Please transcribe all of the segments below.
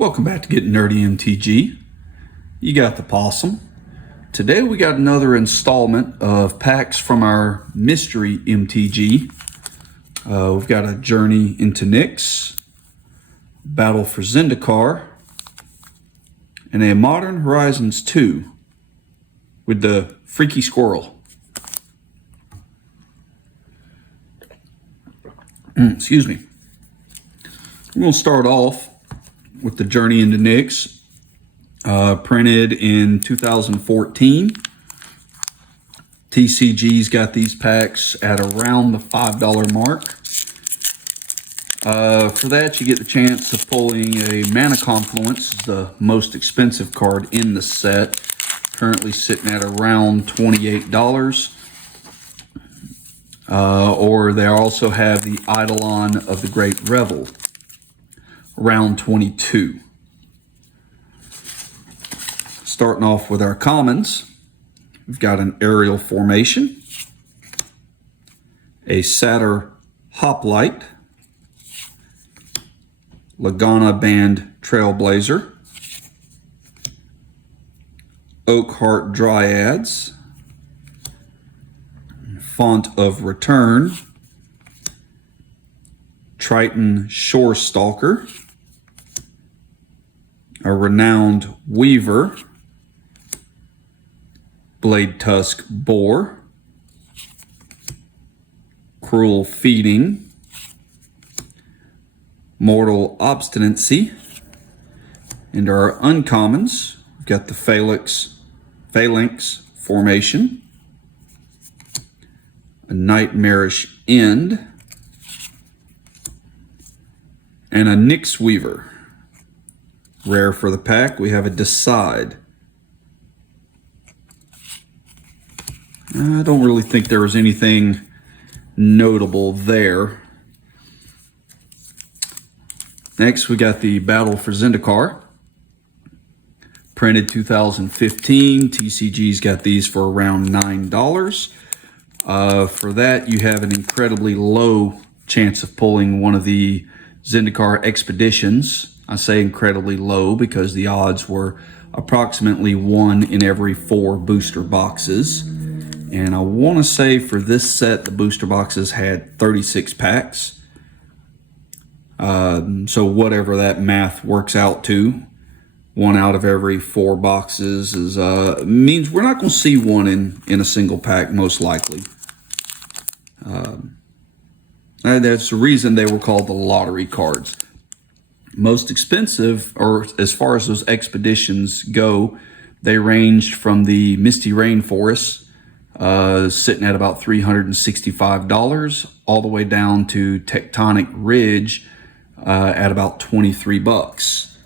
Welcome back to Getting Nerdy MTG. You got the Possum. Today we got another installment of packs from our mystery MTG. We've got a Journey into Nyx, Battle for Zendikar, and a Modern Horizons 2 with the Freaky Squirrel. Excuse me. We're going to start off with the Journey into Nyx, printed in 2014. TCG's got these packs at around the $5 mark. For that, you get the chance of pulling a Mana Confluence, the most expensive card in the set, currently sitting at around $28. Or they also have the Eidolon of the Great Revel, around 22. Starting off with our commons, we've got an Aerial Formation, a Satyr Hoplite, Lagana Band Trailblazer, Oakheart Dryads, Font of Return, Triton Shore Stalker, a Renowned Weaver, Blade Tusk Boar, Cruel Feeding, Mortal Obstinacy, and our uncommons, we've got the Phalanx Formation, a Nightmarish End, and a Nyx Weaver. Rare for the pack, we have a Decide. I don't really think there was anything notable there. Next, we got the Battle for Zendikar, printed 2015. TCG's got these for around $9. For that, you have an incredibly low chance of pulling one of the Zendikar Expeditions. I say incredibly low because the odds were approximately 1 in every 4 booster boxes. And I want to say for this set, the booster boxes had 36 packs. So whatever that math works out to, 1 out of every 4 boxes is means we're not going to see one in a single pack, most likely. That's the reason they were called the lottery cards. Most expensive, or as far as those expeditions go, they ranged from the Misty Rainforest, sitting at about $365, all the way down to Tectonic Ridge at about $23.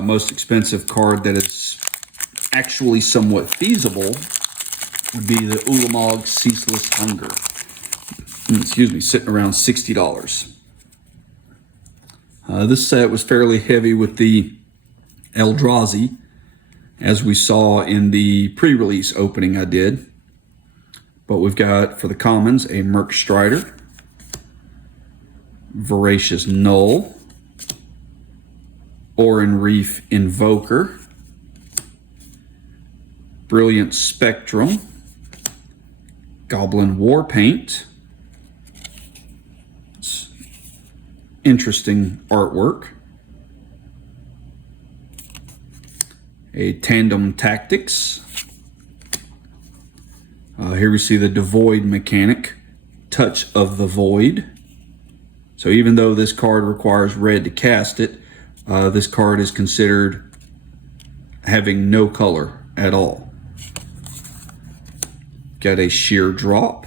Most expensive card that is actually somewhat feasible would be the Ulamog Ceaseless Hunger. Excuse me, sitting around $60. This set was fairly heavy with the Eldrazi, as we saw in the pre-release opening I did. But we've got, for the commons, a Merc Strider, Voracious Null, Oran Reef Invoker, Brilliant Spectrum, Goblin Warpaint. It's interesting artwork. A Tandem Tactics. Here we see the Devoid mechanic, Touch of the Void. So even though this card requires red to cast it, this card is considered having no color at all. Got a Sheer Drop.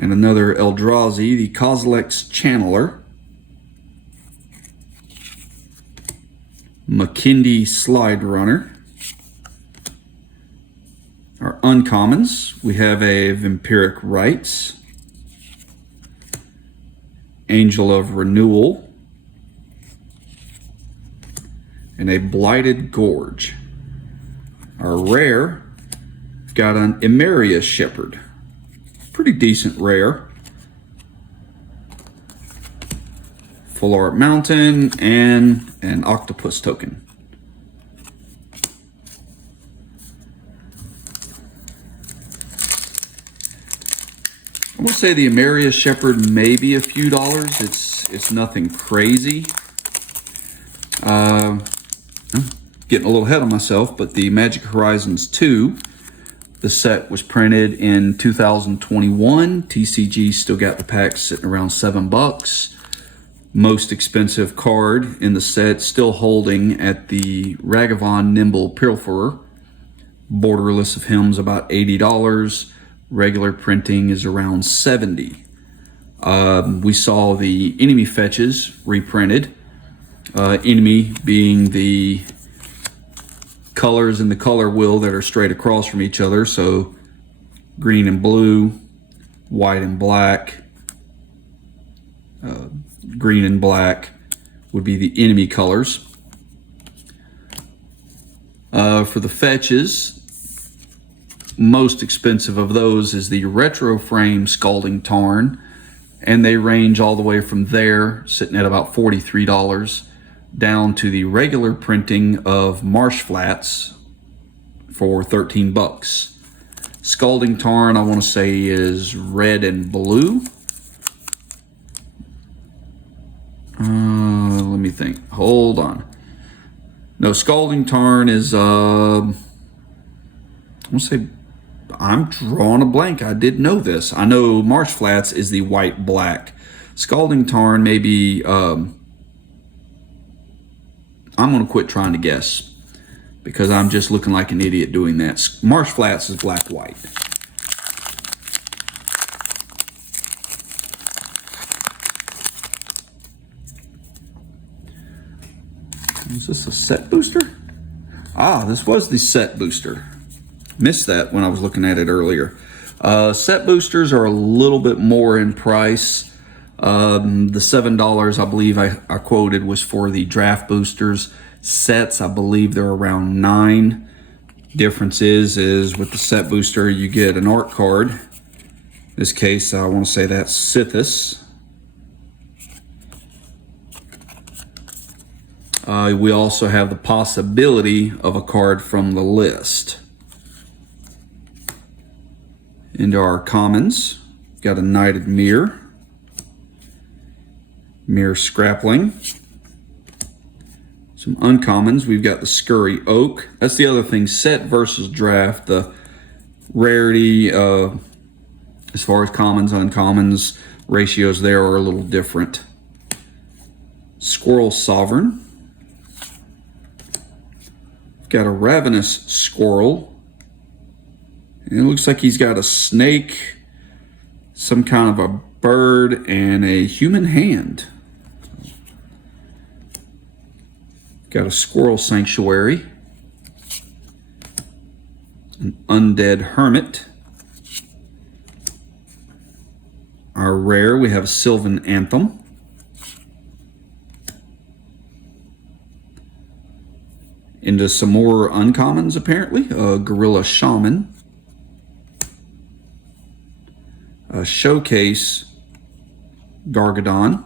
And another Eldrazi, the Kozilek's Channeler. Makindi Slide Runner. Our uncommons, we have a Vampiric Rites, Angel of Renewal, and a Blighted Gorge. Our rare, we've got an Emeria Shepherd. Pretty decent rare. Full Art Mountain, and an Octopus token. I will say the Ameria Shepherd may be a few dollars. It's nothing crazy. I'm getting a little ahead of myself, but the Magic Horizons 2, the set was printed in 2021. TCG still got the packs sitting around $7. Most expensive card in the set, still holding at the Ragavan Nimble Pilferer. Borderless of him's about $80. Regular printing is around $70. We saw the enemy fetches reprinted. Enemy being the colors in the color wheel that are straight across from each other. So green and blue, white and black, green and black would be the enemy colors. For the fetches, most expensive of those is the Retro Frame Scalding Tarn, and they range all the way from there, sitting at about $43, down to the regular printing of Marsh Flats for $13. Scalding Tarn, I want to say, is red and blue. Let me think. Hold on. No, Scalding Tarn is, I want to say, I'm drawing a blank. I did know this. I know Marsh Flats is the white-black. Scalding Tarn, maybe, I'm going to quit trying to guess because I'm just looking like an idiot doing that. Marsh Flats is black-white. Is this a set booster? Ah, this was the set booster. Missed that when I was looking at it earlier. Set boosters are a little bit more in price. The $7 I believe I quoted was for the draft boosters. Sets, I believe they're around $9. Difference is with the set booster you get an art card. In this case, I want to say that's Sithis. We also have the possibility of a card from the list. Into our commons, got a Knighted Mirror, Mirror Scrappling. Some uncommons, we've got the Scurry Oak. That's the other thing, set versus draft. The rarity, as far as commons, uncommons, ratios there are a little different. Squirrel Sovereign. Got a Ravenous Squirrel. It looks like he's got a snake, some kind of a bird, and a human hand. Got a Squirrel Sanctuary, an Undead Hermit. Our rare, we have a Sylvan Anthem. Into some more uncommons, apparently. A Gorilla Shaman. A Showcase Gargadon.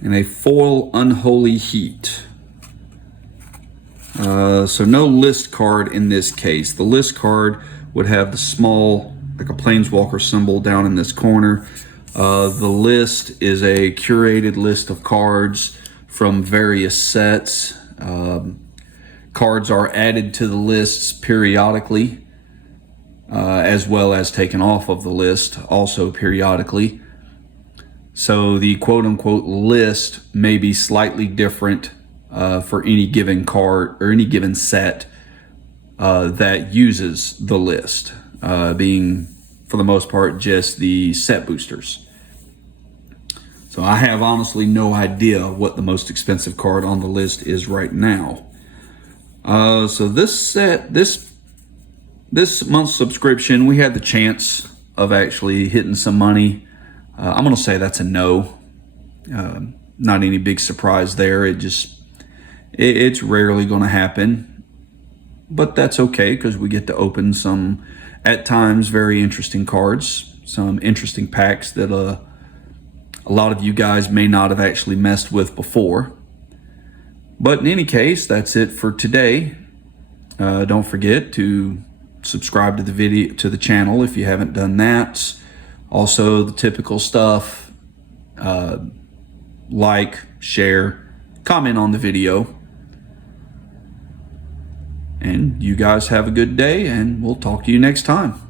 And a foil Unholy Heat. So no list card in this case. The list card would have the small, like a Planeswalker symbol down in this corner. The list is a curated list of cards from various sets. Cards are added to the lists periodically, as well as taken off of the list also periodically. So the quote-unquote list may be slightly different for any given card or any given set that uses the list, being for the most part just the set boosters. So I have honestly no idea what the most expensive card on the list is right now. So this set, this month's subscription, we had the chance of actually hitting some money. I'm going to say that's a no. Not any big surprise there. It's rarely going to happen. But that's okay because we get to open some, at times, very interesting cards. Some interesting packs that a a lot of you guys may not have actually messed with before. But in any case, that's it for today. Don't forget to subscribe to the channel if you haven't done that. Also, the typical stuff, like, share, comment on the video. And you guys have a good day, and we'll talk to you next time.